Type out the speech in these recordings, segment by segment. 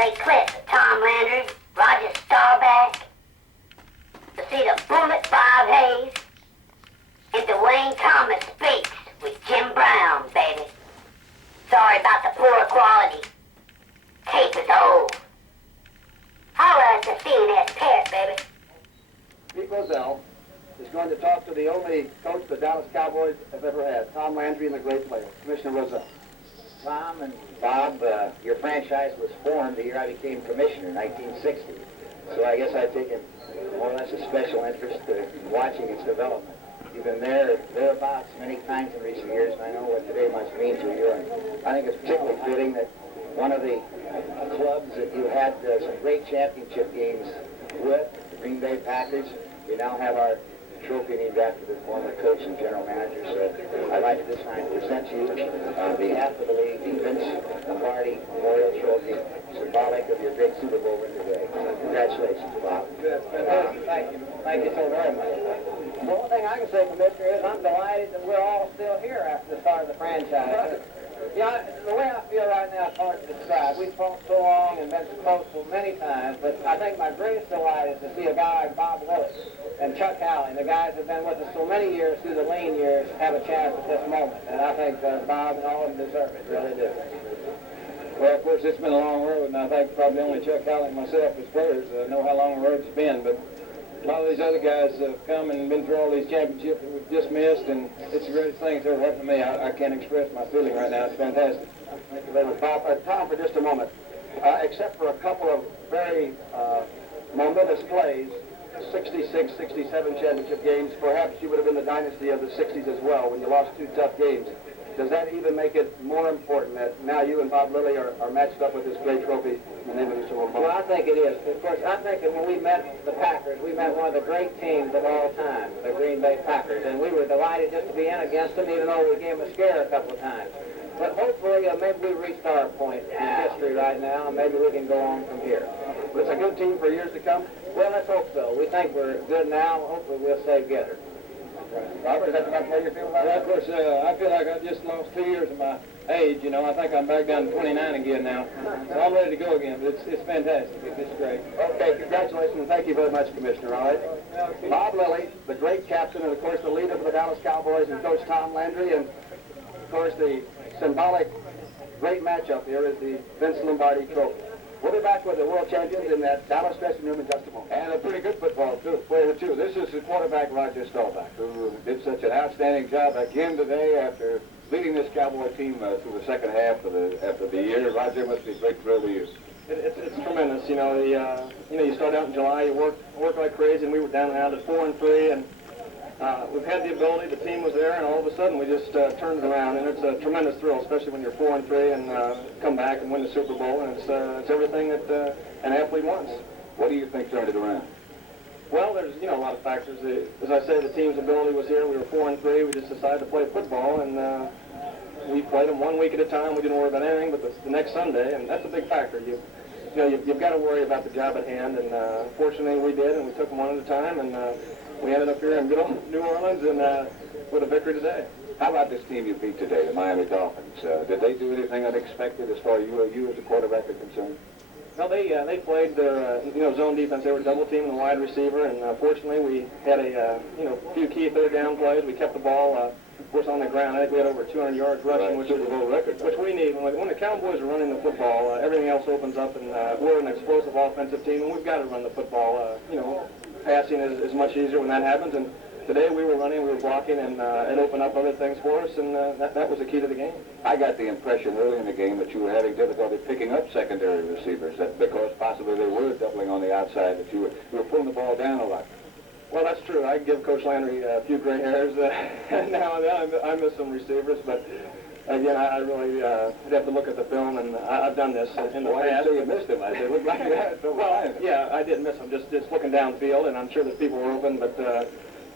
play clips of Tom Landry, Roger Staubach, to see the Bullet Bob Hayes, and Dwayne Thomas speaks with Jim Brown, baby. Sorry about the poor quality. Tape is old. Holla at the CNS Parrot, baby. Pete Rozelle is going to talk to the only coach the Dallas Cowboys have ever had, Tom Landry, and the great player, Commissioner Rozelle. Tom and Bob, your franchise was formed the year I became commissioner in 1960. So I guess I've taken more or less a special interest in watching its development. You've been thereabouts many times in recent years, and I know what today must mean to you. And I think it's particularly fitting that one of the clubs that you had some great championship games with, the Green Bay Packers, we now have our trophy named after the former coach and general manager. So I'd like this time to present to you, on behalf of the league, the Vince Lombardi Memorial Trophy, symbolic of your great Super Bowl win today. So congratulations, Bob. Thank you. Thank you so very much. The one thing I can say, Commissioner, is I'm delighted that we're all still here after the start of the franchise. Yeah, the way I feel right now is hard to describe. We've fought so long and been so close so many times, but I think my greatest delight is to see a guy like Bob Willis and Chuck Howley, the guys that have been with us so many years through the lean years, have a chance at this moment. And I think Bob and all of them deserve it, really do. Well, of course, it's been a long road, and I think probably only Chuck Howley and myself as players know how long the road's been, but a lot of these other guys have come and been through all these championships that we've just missed, and it's the greatest thing that's ever happened to me. I can't express my feeling right now. It's fantastic. Thank you very much, Bob. Tom, for just a moment. Except for a couple of very momentous plays, 66, 67 championship games, perhaps you would have been the dynasty of the 60s as well when you lost two tough games. Does that even make it more important that now you and Bob Lilly are matched up with this great trophy in the name of Mr. Lombardi? Well, I think it is. Of course, I think that when we met the Packers, we met one of the great teams of all time, the Green Bay Packers, and we were delighted just to be in against them, even though we gave them a scare a couple of times. But hopefully, maybe we've reached our point in history right now, and maybe we can go on from here. It's a good team for years to come? Well, let's hope so. We think we're good now. Hopefully, we'll stay together. Robert, is that about the way you feel about it? Well, of course, I feel like I just lost 2 years of my age. You know, I think I'm back down to 29 again now. So I'm ready to go again. But it's fantastic. It's great. Okay, congratulations, and thank you very much, Commissioner, all right? Bob Lilly, the great captain, and of course the leader for the Dallas Cowboys, and Coach Tom Landry, and of course the symbolic great matchup here is the Vince Lombardi Trophy. We'll be back with the world champions in that Dallas dressing room in just a moment. And a pretty good football player, too. This is the quarterback, Roger Staubach, who did such an outstanding job again today after leading this Cowboy team through the second half of the year. Roger, must be a great thrill to you. It's tremendous. You know, you start out in July, you work like crazy, and we were down and out at 4-3, and we've had the ability. The team was there, and all of a sudden we just turned it around, and it's a tremendous thrill, especially when you're 4-3 and come back and win the Super Bowl, and it's everything that an athlete wants. What do you think turned it around? Well, there's a lot of factors. As I say, the team's ability was here. We were 4-3. We just decided to play football, and we played them 1 week at a time. We didn't worry about anything but the next Sunday, and that's a big factor. You've got to worry about the job at hand, and fortunately we did, and we took them one at a time, and we ended up here in good old New Orleans and with a victory today. How about this team you beat today, the Miami Dolphins? Did they do anything unexpected as far as you as a quarterback are concerned? Well, they played their zone defense. They were double teaming the wide receiver, and fortunately we had a few key third down plays. We kept the ball, of course, on the ground. I think we had over 200 yards rushing, which is a low record, which we need. When the Cowboys are running the football, everything else opens up, and we're an explosive offensive team, and we've got to run the football. Passing is much easier when that happens, and today we were running, we were blocking, and it opened up other things for us, and that was the key to the game. I got the impression early in the game that you were having difficulty picking up secondary receivers, that because possibly they were doubling on the outside, that you were pulling the ball down a lot. Well, that's true. I give Coach Landry a few gray hairs now and then. I miss some receivers, but again, I really have to look at the film, and I've done this in the past. I didn't say you missed him. I said, look like you had some. Well, yeah, I did miss him, just looking downfield, and I'm sure that people were open, but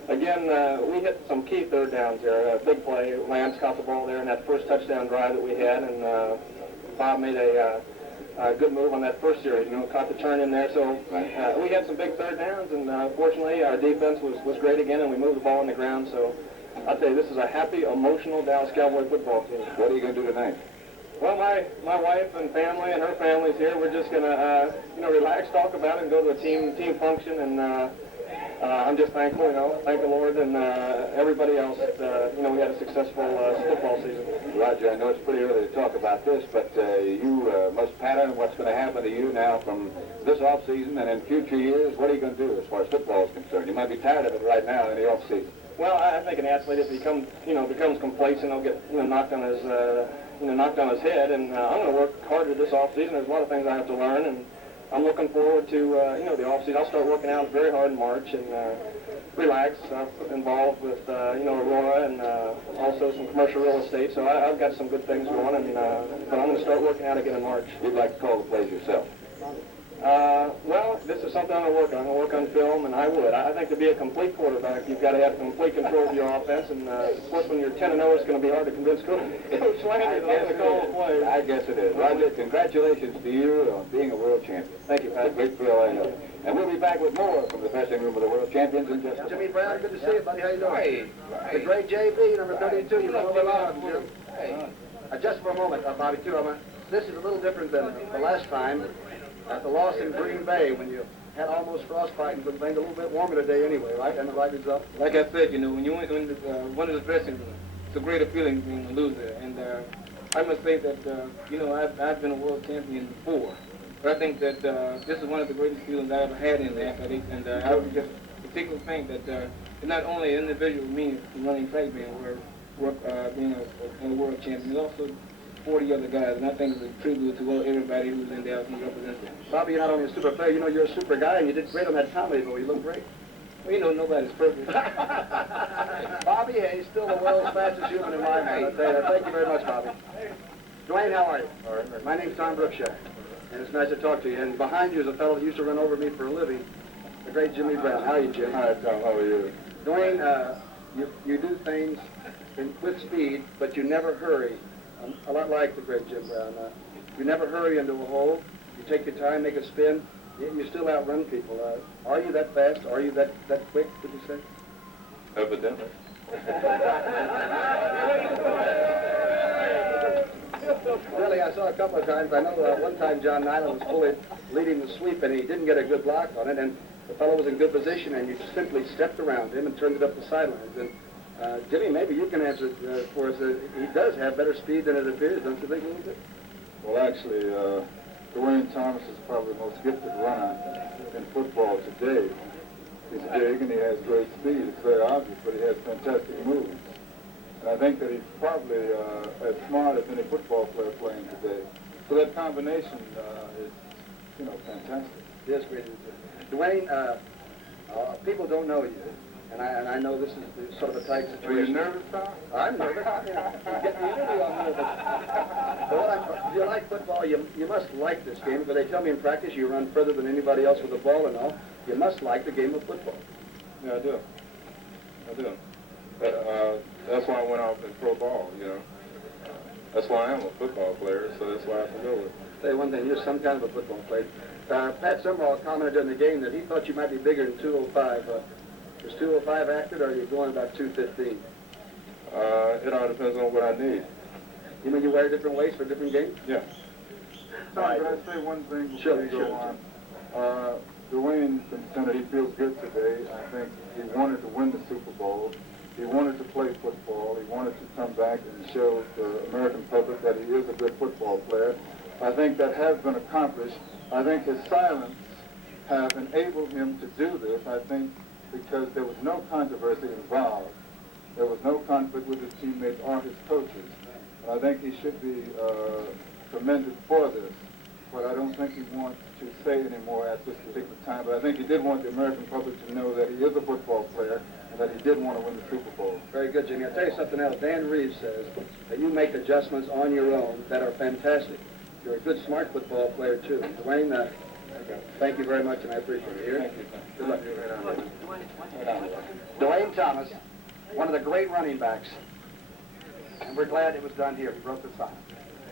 again, we hit some key third downs here. A big play, Lance caught the ball there in that first touchdown drive that we had, and Bob made a good move on that first series, caught the turn in there. So we had some big third downs, and fortunately our defense was great again, and we moved the ball on the ground. So I'll tell you, this is a happy, emotional Dallas Cowboy football team. What are you going to do tonight? Well, my wife and family and her family's here. We're just gonna relax, talk about it, and go to a team function. And I'm just thankful, thank the Lord and everybody else that we had a successful football season. Roger, I know it's pretty early to talk about this, but you must pattern what's going to happen to you now from this off season and in future years. What are you going to do as far as football is concerned? You might be tired of it right now in the off season. Well, I think an athlete, if he becomes complacent, he'll get knocked on his head. And I'm going to work harder this off season. There's a lot of things I have to learn, and I'm looking forward to the off season. I'll start working out very hard in March and relax. I'm involved with Aurora and also some commercial real estate. So I've got some good things going. But I'm going to start working out again in March. You'd like to call the plays yourself? Well, this is something I'm going to work on. I'm going to work on film, and I would. I think to be a complete quarterback, you've got to have complete control of your offense. And of course, when you're 10-0, it's going to be hard to convince Coach Landry that I'm going to call the plays. I guess it is. Roger, congratulations to you on being a world champion. Thank you, Pat. It's a great thrill, I know. And we'll be back with more from the dressing room of the world champions in just a Jimmy Brown, good to see you, buddy. How you doing? The great JB, number 32. You know about him, Jim. Hey. Just for a moment, Bobby, too. This is a little different than the last time. At the loss in Green Bay, when you had almost frostbite and things a little bit warmer today anyway, right? And the right result. Like I said, when you went in one of the dressing rooms, it's a greater feeling being a loser. And I must say that, I've been a world champion before. But I think that this is one of the greatest feelings I ever had in the athletics. And I would just particularly think that it's not only an individual means running track being a world champion, it's also 40 other guys, and I think it's a tribute to everybody who's in Dallas and represents them. Bobby, you're not only a super player, you're a super guy, and you did great on that comedy, though. You look great. Well, nobody's perfect. Bobby, he's still the world's fastest human in my mind. I'll tell you that. Thank you very much, Bobby. Dwayne, how are you? All right. My name's Tom Brookshire, and it's nice to talk to you. And behind you is a fellow that used to run over me for a living, the great Jimmy Brown. How are you, Jim? Hi, Tom. How are you? Dwayne, you do things with speed, but you never hurry. A lot like the great Jim Brown. You never hurry into a hole. You take your time, make a spin. You still outrun people. Are you that fast? Are you that quick, would you say? Evidently. Really, I saw a couple of times. I know one time John Nyland was fully leading the sweep, and he didn't get a good block on it, and the fellow was in good position, and you simply stepped around him and turned it up the sidelines. And Jimmy, maybe you can answer it for us. He does have better speed than it appears, don't you think, a little bit? Well, actually, Dwayne Thomas is probably the most gifted runner in football today. He's big and he has great speed. It's very obvious, but he has fantastic moves. And I think that he's probably as smart as any football player playing today. So that combination is, fantastic. Yes, great. Dwayne, people don't know you. And I know this is sort of a tight situation. Are you nervous, Tom? I'm nervous. You get the interview, I'm nervous. But if you like football, you must like this game. Because they tell me in practice you run further than anybody else with the ball and all. You must like the game of football. Yeah, I do. That's why I went off in pro ball, That's why I am a football player, so that's why I have to go with it. Tell you one thing, you're some kind of a football player. Pat Summerall commented in the game that he thought you might be bigger than 205. Is 205 accurate, or are you going about 215? It all depends on what I need. You mean you wear different weights for different games? Yeah. Tom, could I say one thing before you go on? Dwayne said he feels good today. I think he wanted to win the Super Bowl. He wanted to play football. He wanted to come back and show the American public that he is a good football player. I think that has been accomplished. I think his silence have enabled him to do this. I think because there was no controversy involved. There was no conflict with his teammates or his coaches. And I think he should be commended for this. But I don't think he wants to say anymore at this particular time. But I think he did want the American public to know that he is a football player and that he did want to win the Super Bowl. Very good, Jimmy. I'll tell you something else. Dan Reeves says that you make adjustments on your own that are fantastic. You're a good, smart football player, too. Dwayne, thank you very much, and I appreciate it. Here. Thank you. Good luck. Dwayne Thomas, one of the great running backs. And we're glad it was done here. He broke the silence.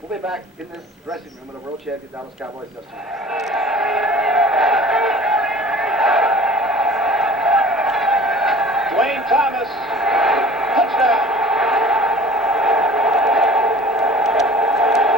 We'll be back in this dressing room with the world champion Dallas Cowboys in just a minute. Dwayne Thomas, touchdown.